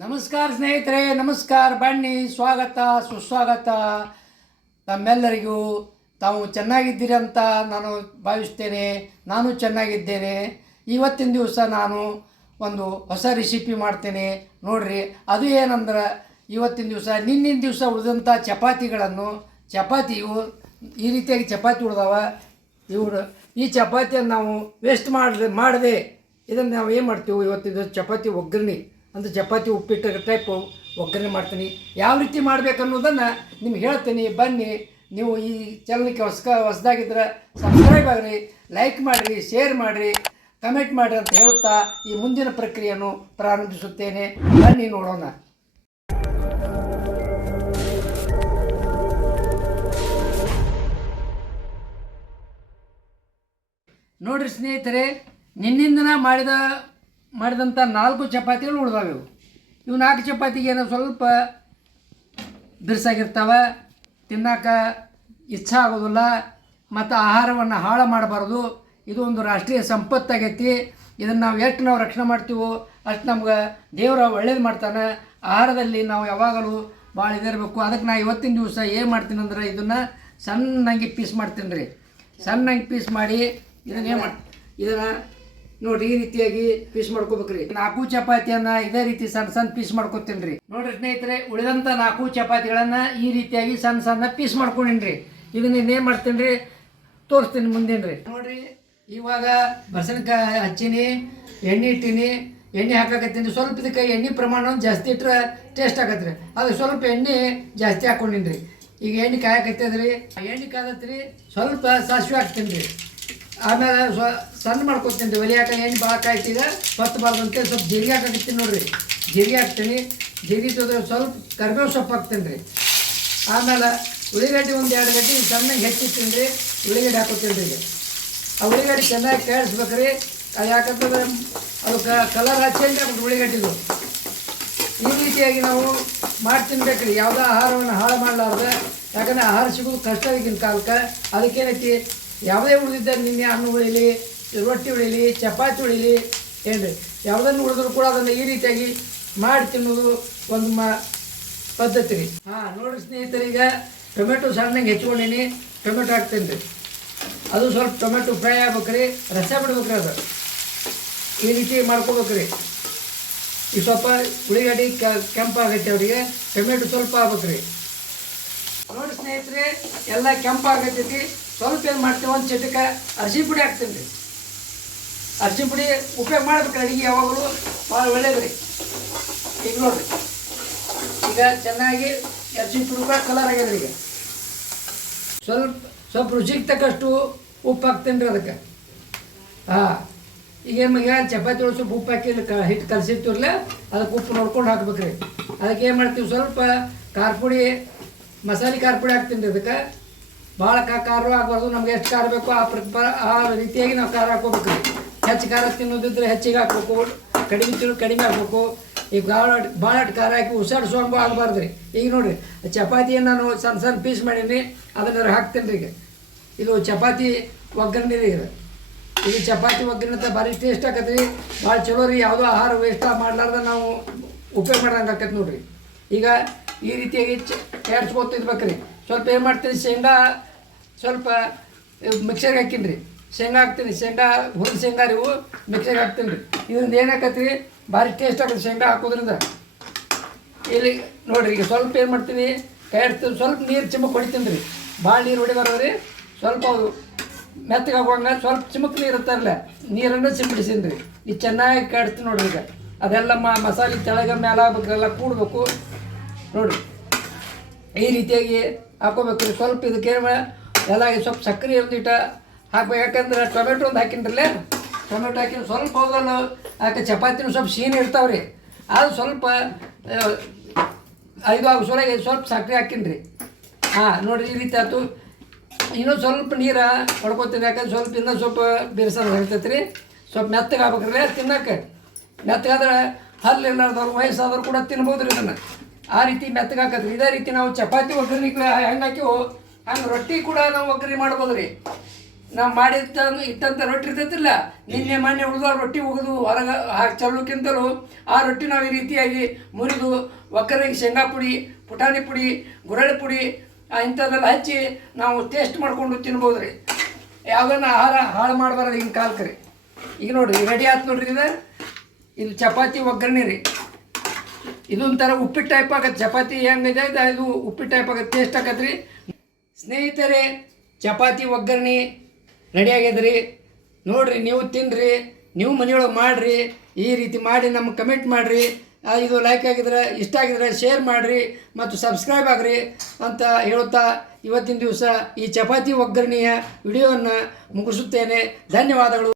ನಮಸ್ಕಾರ ಸ್ನೇಹಿತರೆ, ನಮಸ್ಕಾರ ಬನ್ನಿ. ಸ್ವಾಗತ, ಸುಸ್ವಾಗತ. ತಮ್ಮೆಲ್ಲರಿಗೂ ತಾವು ಚೆನ್ನಾಗಿದ್ದೀರಿ ಅಂತ ನಾನು ಭಾವಿಸ್ತೇನೆ. ನಾನು ಚೆನ್ನಾಗಿದ್ದೇನೆ. ಇವತ್ತಿನ ದಿವಸ ನಾನು ಒಂದು ಹೊಸ ರೆಸಿಪಿ ಮಾಡ್ತೇನೆ. ನೋಡ್ರಿ, ಅದು ಏನಂದ್ರೆ ಇವತ್ತಿನ ದಿವಸ, ನಿನ್ನಿನ ದಿವಸ ಉಳಿದಂಥ ಚಪಾತಿಗಳನ್ನು, ಚಪಾತಿಯು ಈ ರೀತಿಯಾಗಿ ಚಪಾತಿ ಉಳ್ದಾವ. ಇವರು ಈ ಚಪಾತಿಯನ್ನು ನಾವು ವೇಸ್ಟ್ ಮಾಡದೆ ಮಾಡದೆ ಇದನ್ನು ನಾವು ಏನು ಮಾಡ್ತೀವಿ ಇವತ್ತಿನ ದಿವಸ? ಚಪಾತಿ ಒಗ್ಗರಣೆ. ಅಂದರೆ ಚಪಾತಿ ಉಪ್ಪಿಟ್ಟು ಟೈಪು ಒಗ್ಗರಣೆ ಮಾಡ್ತೀನಿ. ಯಾವ ರೀತಿ ಮಾಡ್ಬೇಕು ಅನ್ನೋದನ್ನು ನಿಮ್ಗೆ ಹೇಳ್ತೀನಿ. ಬನ್ನಿ, ನೀವು ಈ ಚಾನಲ್ಗೆ ಹೊಸ್ಕ ಹೊಸ್ದಾಗಿದ್ರೆ ಸಬ್ಸ್ಕ್ರೈಬ್ ಆಗಿರಿ ಲೈಕ್ ಮಾಡಿರಿ ಶೇರ್ ಮಾಡಿರಿ ಕಮೆಂಟ್ ಮಾಡಿರಿ ಅಂತ ಹೇಳುತ್ತಾ ಈ ಮುಂದಿನ ಪ್ರಕ್ರಿಯೆಯನ್ನು ಪ್ರಾರಂಭಿಸುತ್ತೇನೆ. ಬನ್ನಿ ನೋಡೋಣ. ನೋಡಿರಿ ಸ್ನೇಹಿತರೆ, ನಿನ್ನಿಂದನ ಮಾಡಿದ ಮಾಡಿದಂಥ ನಾಲ್ಕು ಚಪಾತಿಗಳು ಉಳಿದಾವೆ ಇವು ಇವು ನಾಲ್ಕು ಚಪಾತಿಗೆ ಏನೋ ಸ್ವಲ್ಪ ಬಿರ್ಸಾಗಿರ್ತಾವೆ, ತಿನ್ನಕ ಇಚ್ಛ ಆಗೋದಿಲ್ಲ, ಮತ್ತು ಆಹಾರವನ್ನು ಹಾಳು ಮಾಡಬಾರ್ದು. ಇದು ಒಂದು ರಾಷ್ಟ್ರೀಯ ಸಂಪತ್ತಾಗೈತಿ. ಇದನ್ನು ನಾವು ಎಷ್ಟು ನಾವು ರಕ್ಷಣೆ ಮಾಡ್ತೀವೋ ಅಷ್ಟು ನಮ್ಗೆ ದೇವರ ಒಳ್ಳೇದು ಮಾಡ್ತಾನೆ. ಆಹಾರದಲ್ಲಿ ನಾವು ಯಾವಾಗಲೂ ಭಾಳ ಇದಿರಬೇಕು ಅದಕ್ಕೆ ನಾ ಇವತ್ತಿನ ದಿವಸ ಏನು ಮಾಡ್ತೀನಿ ಅಂದ್ರೆ ಇದನ್ನು ಸಣ್ಣಂಗೆ ಪೀಸ್ ಮಾಡ್ತೀನಿ ರೀ. ಸಣ್ಣಂಗೆ ಪೀಸ್ ಮಾಡಿ ಇದನ್ನ ಮಾಡಿ ಇದನ್ನು ನೋಡ್ರಿ ಈ ರೀತಿಯಾಗಿ ಪೀಸ್ ಮಾಡ್ಕೋಬೇಕ್ರಿ. ನಾಲ್ಕು ಚಪಾತಿಯನ್ನ ಇದೇ ರೀತಿ ಸಣ್ಣ ಸಣ್ಣ ಪೀಸ್ ಮಾಡ್ಕೊತೀನಿ ರೀ. ನೋಡ್ರಿ ಸ್ನೇಹಿತರೆ, ಉಳಿದಂತ ನಾಲ್ಕು ಚಪಾತಿಗಳನ್ನ ಈ ರೀತಿಯಾಗಿ ಸಣ್ಣ ಸಣ್ಣ ಪೀಸ್ ಮಾಡ್ಕೊಂಡಿನ್ರಿ. ಇದನ್ನ ಇನ್ನೇನ್ ಮಾಡ್ತೀನಿ ರೀ? ತೋರಿಸ್ತೀನಿ ಮುಂದೇನ್ರಿ. ನೋಡ್ರಿ, ಇವಾಗ ಬಸಣಕಾಯಿ ಹಚ್ಚೀನಿ, ಎಣ್ಣೆ ಇಟ್ಟೀನಿ. ಎಣ್ಣೆ ಹಾಕಾಕತ್ತೀನಿ ಸ್ವಲ್ಪ ಇದಕ್ಕೆ ಎಣ್ಣೆ ಪ್ರಮಾಣ ಜಾಸ್ತಿ ಇಟ್ರೆ ಟೇಸ್ಟ್ ಆಗತ್ತೆ ಅದು ಸ್ವಲ್ಪ ಎಣ್ಣೆ ಜಾಸ್ತಿ ಹಾಕ್ಕೊಂಡಿನ್ರಿ ರೀ ಈಗ ಎಣ್ಣೆ ಕಾಯಕತ್ತದ್ರಿ. ಎಣ್ಣೆ ಕಾದತ್ರಿ, ಸ್ವಲ್ಪ ಸಾಸಿವೆ ಹಾಕ್ತೀನಿ ರೀ ಆಮೇಲೆ ಸ್ವ ಸಣ್ಣ ಮಾಡ್ಕೊತೀನಿ ರೀ ಒಲೆ ಹಾಕ ಏನು ಭಾಳ ಕಾಯ್ತೀಗ ಈಗ? ಬಾರ್ದಂತೆ ಸ್ವಲ್ಪ ಜೀರಿಗೆ ಹಾಕಾಕತ್ತೀನಿ ನೋಡಿರಿ. ಜೀರಿಗೆ ಹಾಕ್ತೀನಿ. ಜೀರಿಗೆ ಜೊತೆ ಸ್ವಲ್ಪ ಕರ್ಬೇವು ಸೊಪ್ಪು ಹಾಕ್ತೀನಿ ರೀ. ಆಮೇಲೆ ಉಳ್ಳಿಗಡ್ಡೆ ಒಂದು ಎರಡು ಗಡ್ಡೆ ಸಣ್ಣಗೆ ಹೆಚ್ಚಿತ್ತೀನಿ ರೀ, ಉಳ್ಳಿಗಡ್ಡೆ ಹಾಕೋತೀನಿ ರೀ ಆ ಉಳ್ಳಿಗಡ್ಡೆ ಚೆನ್ನಾಗಿ ಕೇಳಿಸ್ಬೇಕ್ರಿ ಅದು ಯಾಕಂತಂದ್ರೆ ಅದು ಕಲರ್ ಚೇಂಜ್ ಆಗ್ಬೇಕು ಉಳ್ಳಿಗಡ್ಡಿದು. ಈ ರೀತಿಯಾಗಿ ನಾವು ಮಾಡಿ ತಿನ್ಬೇಕು ರೀ. ಯಾವುದೋ ಆಹಾರವನ್ನು ಹಾಳು ಮಾಡಲಾರ್ದೆ. ಯಾಕಂದರೆ ಆಹಾರ ಸಿಗೋದು ಕಷ್ಟ ಈಗಿನ ಕಾಲಕ್ಕೆ. ಅದಕ್ಕೇನೈತಿ? ಯಾವುದೇ ಉಳಿದಿದ್ದ ನಿನ್ನೆ ಹಣ್ಣು ಉಳಿಲಿ, ರೊಟ್ಟಿ ಉಳಿಲಿ, ಚಪಾತಿ ಉಳಿಲಿ, ಏನ್ರಿ? ಯಾವುದನ್ನು ಉಳಿದ್ರು ಕೂಡ ಅದನ್ನು ಈ ರೀತಿಯಾಗಿ ಮಾಡಿ ತಿನ್ನೋದು ಒಂದು ಮಾ ಪದ್ಧತಿ ರೀ. ಹಾಂ ನೋಡ್ರಿ ಸ್ನೇಹಿತರೀಗ ಟೊಮೆಟೊ ಸಣ್ಣಗೆ ಹೆಚ್ಕೊಂಡೀನಿ, ಟೊಮೆಟೊ ಹಾಕ್ತೀನಿ ರೀ. ಅದು ಸ್ವಲ್ಪ ಟೊಮೆಟೊ ಫ್ರೈ ಆಗ್ಬೇಕ್ರಿ ರಸ ಬಿಡ್ಬೇಕ್ರಿ ಅದು. ಈ ರೀತಿ ಮಾಡ್ಕೋಬೇಕ್ರಿ ಈ ಸ್ವಲ್ಪ ಉಳ್ಳಿಗಡ್ಡಿ ಕೆಂಪಾಗೈತೆ ಅವರಿಗೆ, ಟೊಮೆಟೊ ಸ್ವಲ್ಪ ಆಗ್ಬೇಕ್ರಿ ನೋಡಿ ಸ್ನೇಹಿತರೆ, ಎಲ್ಲ ಕೆಂಪಾಗೈತಿ ಸ್ವಲ್ಪ ಏನು ಮಾಡ್ತೀವಿ, ಒಂದು ಚಟಕ ಅರ್ಜಿ ಪುಡಿ ಹಾಕ್ತೀನಿ ರೀ. ಅರ್ಶಿ ಪುಡಿ ಉಪಯೋಗ ಮಾಡ್ಬೇಕು ಅಡುಗೆ ಯಾವಾಗಲೂ, ಭಾಳ ಒಳ್ಳೇದು ರೀ. ಈಗ ನೋಡಿರಿ. ಈಗ ಚೆನ್ನಾಗಿ ಅರ್ಜಿ ಪುಡಿ ಕೂಡ ಕಲರ್ ಆಗ್ಯದ ಈಗ. ಸ್ವಲ್ಪ ಸ್ವಲ್ಪ ರುಚಿಗೆ ತಕ್ಕಷ್ಟು ಉಪ್ಪು ಹಾಕ್ತೀನಿ ರೀ ಅದಕ್ಕೆ. ಹಾಂ. ಈಗ ಮಗ ಚಪಾತಿ ಒಳಗೆ ಸ್ವಲ್ಪ ಉಪ್ಪು ಹಾಕಿ ಹಿಟ್ಟು ಕಲಸಿರ್ತೀವಲ್ಲ ಅದಕ್ಕೆ ಉಪ್ಪು ನೋಡ್ಕೊಂಡು ಹಾಕ್ಬೇಕ್ರಿ. ಅದಕ್ಕೆ ಏನು ಮಾಡ್ತೀವಿ, ಸ್ವಲ್ಪ ಖಾರ ಪುಡಿ, ಮಸಾಲೆ ಖಾರ ಪುಡಿ ಹಾಕ್ತೀನಿ ರೀ ಅದಕ್ಕೆ. ಭಾಳ ಕಾರು ಆಗಬಾರ್ದು, ನಮ್ಗೆ ಎಷ್ಟು ಖಾರ ಬೇಕೋ ಆ ಪ್ರಕಾರ ಆ ರೀತಿಯಾಗಿ ನಾವು ಖಾರ ಹಾಕೋಬೇಕು ಹೆಚ್ಚು ಖಾರ ತಿನ್ನೋದಿದ್ರೆ ಹೆಚ್ಚಿಗೆ ಹಾಕ್ಬೇಕು, ಕಡಿಮೆ ತಿನ್ನು, ಕಡಿಮೆ ಹಾಕ್ಬೇಕು. ಈಗ ಭಾಳ ಭಾಳ ಖಾರ ಹಾಕಿ ಉಸಾಡ್ಸೋಂಗು ಆಗಬಾರ್ದು ರೀ ಈಗ ನೋಡಿರಿ ಚಪಾತಿಯನ್ನು ನಾನು ಸಣ್ಣ ಸಣ್ಣ ಪೀಸ್ ಮಾಡೀನಿ ಅದನ್ನ ಹಾಕ್ತೀನಿ ರೀ ಈಗ. ಇದು ಚಪಾತಿ ಒಗ್ಗರಣೆ ರೀ ಇದು ಇದು ಚಪಾತಿ ಒಗ್ಗರಣೆ ಭಾರಿ ಟೇಸ್ಟ್ ಆಗತ್ತೆ ರೀ ಭಾಳ ಚಲೋ ರೀ, ಯಾವುದೋ ಆಹಾರ ವೇಸ್ಟ್ ಮಾಡ್ಲಾರ್ದ ನಾವು ಉಪಯೋಗ ಮಾಡ್ದಂಗೆ ಆಕತ್ತೆ ನೋಡಿರಿ. ಈಗ ಈ ರೀತಿಯಾಗಿ ಕೆಡ್ಸ್ಕೊತಿರ್ಬೇಕು ರೀ ಸ್ವಲ್ಪ ಏನು ಮಾಡ್ತೀನಿ ಶೇಂಗಾ ಸ್ವಲ್ಪ ಮಿಕ್ಸರ್ಗೆ ಹಾಕೀನಿ ರೀ. ಶೇಂಗಾ ಹಾಕ್ತೀನಿ, ಶೇಂಗಾ ಹುರಿದ ಶೇಂಗಾ ರೀ ಇವು ಮಿಕ್ಸರ್ಗೆ ಹಾಕ್ತೀನಿ ರೀ. ಇದರಿಂದ ಏನಾಕತ್ತಿ ರೀ ಭಾರಿ ಟೇಸ್ಟ್ ಆಗುತ್ತೆ ಶೇಂಗಾ ಹಾಕೋದ್ರಿಂದ. ಇಲ್ಲಿ ನೋಡಿರಿ, ಈಗ ಸ್ವಲ್ಪ ಏನು ಮಾಡ್ತೀನಿ ಕೈ ಸ್ವಲ್ಪ ನೀರು ಚಿಮಕ್ ಹೊಡಿತೀನಿ ರೀ. ಭಾಳ ನೀರು ಹೊಡಿಬಾರ್ದು ರೀ ಸ್ವಲ್ಪ ಮೆತ್ತಗೆ ಮೆತ್ತಗಾಗುವಂಗೆ ಸ್ವಲ್ಪ ಚಿಮಕ್ ನೀರು ಇರ್ತಾರಲ್ಲ, ನೀರನ್ನು ಸಿಂಪಡಿಸೀನಿ ರೀ. ಈ ಚೆನ್ನಾಗಿ ಕಾಡ್ತೀನಿ ನೋಡ್ರಿ ಈಗ. ಅದೆಲ್ಲ ಮಸಾಲೆ ಕೆಳಗೆ ಮೇಲೆ ಆಗಬೇಕಲ್ಲ ಕೂಡಬೇಕು. ನೋಡ್ರಿ, ಈ ರೀತಿಯಾಗಿ ಹಾಕೋಬೇಕು ರೀ ಸ್ವಲ್ಪ ಇದಕ್ಕೆ ಎಲ್ಲ ಸ್ವಲ್ಪ ಸಕ್ಕರೆ ಒಂದಿಟ ಹಾಕ್ಬೇಕು. ಯಾಕಂದ್ರೆ ಟೊಮೆಟೊ ಒಂದು ಹಾಕಿನ್ರಲ್ಲೇ? ಟೊಮೆಟೊ ಹಾಕಿ ಸ್ವಲ್ಪ ಹೋದಲ್ಲ ಯಾಕೆ ಚಪಾತಿನೂ ಸ್ವಲ್ಪ ಸೀನ್ ಇರ್ತಾವೆ ರೀ ಅದು ಸ್ವಲ್ಪ ಐದು ಆಗ ಸೊಳಗೆ ಸ್ವಲ್ಪ ಸಕ್ಕರೆ ಹಾಕಿನ್ರಿ. ಹಾಂ, ನೋಡಿರಿ, ಈ ರೀತಿ ಆಯ್ತು. ಇನ್ನೂ ಸ್ವಲ್ಪ ನೀರು ಹೊಡ್ಕೊತೀನಿ ಯಾಕಂದ್ರೆ ಸ್ವಲ್ಪ ಇನ್ನೂ ಸ್ವಲ್ಪ ಬಿರ್ಸೋದು ಇರ್ತೈತೆ ರೀ ಸ್ವಲ್ಪ ಮೆತ್ತಗೆ ಆಗ್ಬೇಕ್ರಿ ತಿನ್ನಕ್ಕೆ. ಮೆತ್ತಗಾದ್ರೆ ಹಲ್ಲು ಇರ್ಲಾರ್ದವ್ರು, ವಯಸ್ಸಾದವ್ರು ಕೂಡ ತಿನ್ಬೋದು ರೀ ಇದನ್ನು. ಆ ರೀತಿ ಮೆತ್ತಗೆ ಹಾಕತ್ರಿ. ಇದೇ ರೀತಿ ನಾವು ಚಪಾತಿ ಒಗ್ಗರಣೆ ಹೆಂಗೆ ಹಾಕಿವು ಹಂಗೆ ರೊಟ್ಟಿ ಕೂಡ ನಾವು ಒಗ್ಗರಿ ಮಾಡ್ಬೋದು ರೀ ನಾವು ಮಾಡಿದ ಇಟ್ಟಂಥ ರೊಟ್ಟಿ ಇರ್ತೈತಿಲ್ಲ, ನಿನ್ನೆ ಮೊನ್ನೆ ಉಳಿದ ರೊಟ್ಟಿ ಒಗೆದು ಹೊರಗೆ ಹಾಕಿ ಆ ರೊಟ್ಟಿ ನಾವು ಈ ರೀತಿಯಾಗಿ ಮುರಿದು ಒಕ್ಕರಿಗೆ ಶೇಂಗಾ ಪುಡಿ, ಪುಟಾಣಿ ಪುಡಿ ಗುರಳಿ ಪುಡಿ ಇಂಥದ್ದೆಲ್ಲ ಹಚ್ಚಿ ನಾವು ಟೇಸ್ಟ್ ಮಾಡ್ಕೊಂಡು ತಿನ್ಬೋದು ರೀ ಯಾವುದನ್ನ ಆಹಾರ ಹಾಳು ಮಾಡಬಾರ್ದು ಹಿಂಗೆ ಕಾಲ್ಕ ರೀ. ಈಗ ನೋಡಿರಿ ರೆಡಿ ಆಯ್ತು ನೋಡ್ರಿ ಇದು. ಇದು ಚಪಾತಿ ಒಗ್ಗರಣೆ ರೀ. ಇದೊಂಥರ ಉಪ್ಪಿಟ್ಟು ಟೈಪ್ ಆಗತ್ತೆ ಚಪಾತಿ ಹೆಂಗಿದೆ ಇದು ಉಪ್ಪಿಟ್ಟು ಟೈಪ್ ಆಗತ್ತೆ ಟೇಸ್ಟ್ ಆಗತ್ತೆ ಸ್ನೇಹಿತರೆ, ಚಪಾತಿ ಒಗ್ಗರಣೆ ರೆಡಿ ಆಗ್ಯದ್ರಿ ನೋಡ್ರಿ, ನೀವು ತಿನ್ನಿರಿ ನೀವು ಮನೆಯೊಳಗೆ ಮಾಡಿರಿ, ಈ ರೀತಿ ಮಾಡಿ ನಮ್ಗೆ ಕಮೆಂಟ್ ಮಾಡಿರಿ. ಇದು ಲೈಕ್ ಆಗಿದ್ರೆ, ಇಷ್ಟ ಆಗಿದ್ರೆ ಶೇರ್ ಮಾಡಿರಿ ಮತ್ತು ಸಬ್ಸ್ಕ್ರೈಬ್ ಆಗ್ರಿ ಅಂತ ಹೇಳುತ್ತಾ ಇವತ್ತಿನ ದಿವಸ ಈ ಚಪಾತಿ ಒಗ್ಗರಣೆಯ ವಿಡಿಯೋವನ್ನು ಮುಗಿಸುತ್ತೇನೆ. ಧನ್ಯವಾದಗಳು.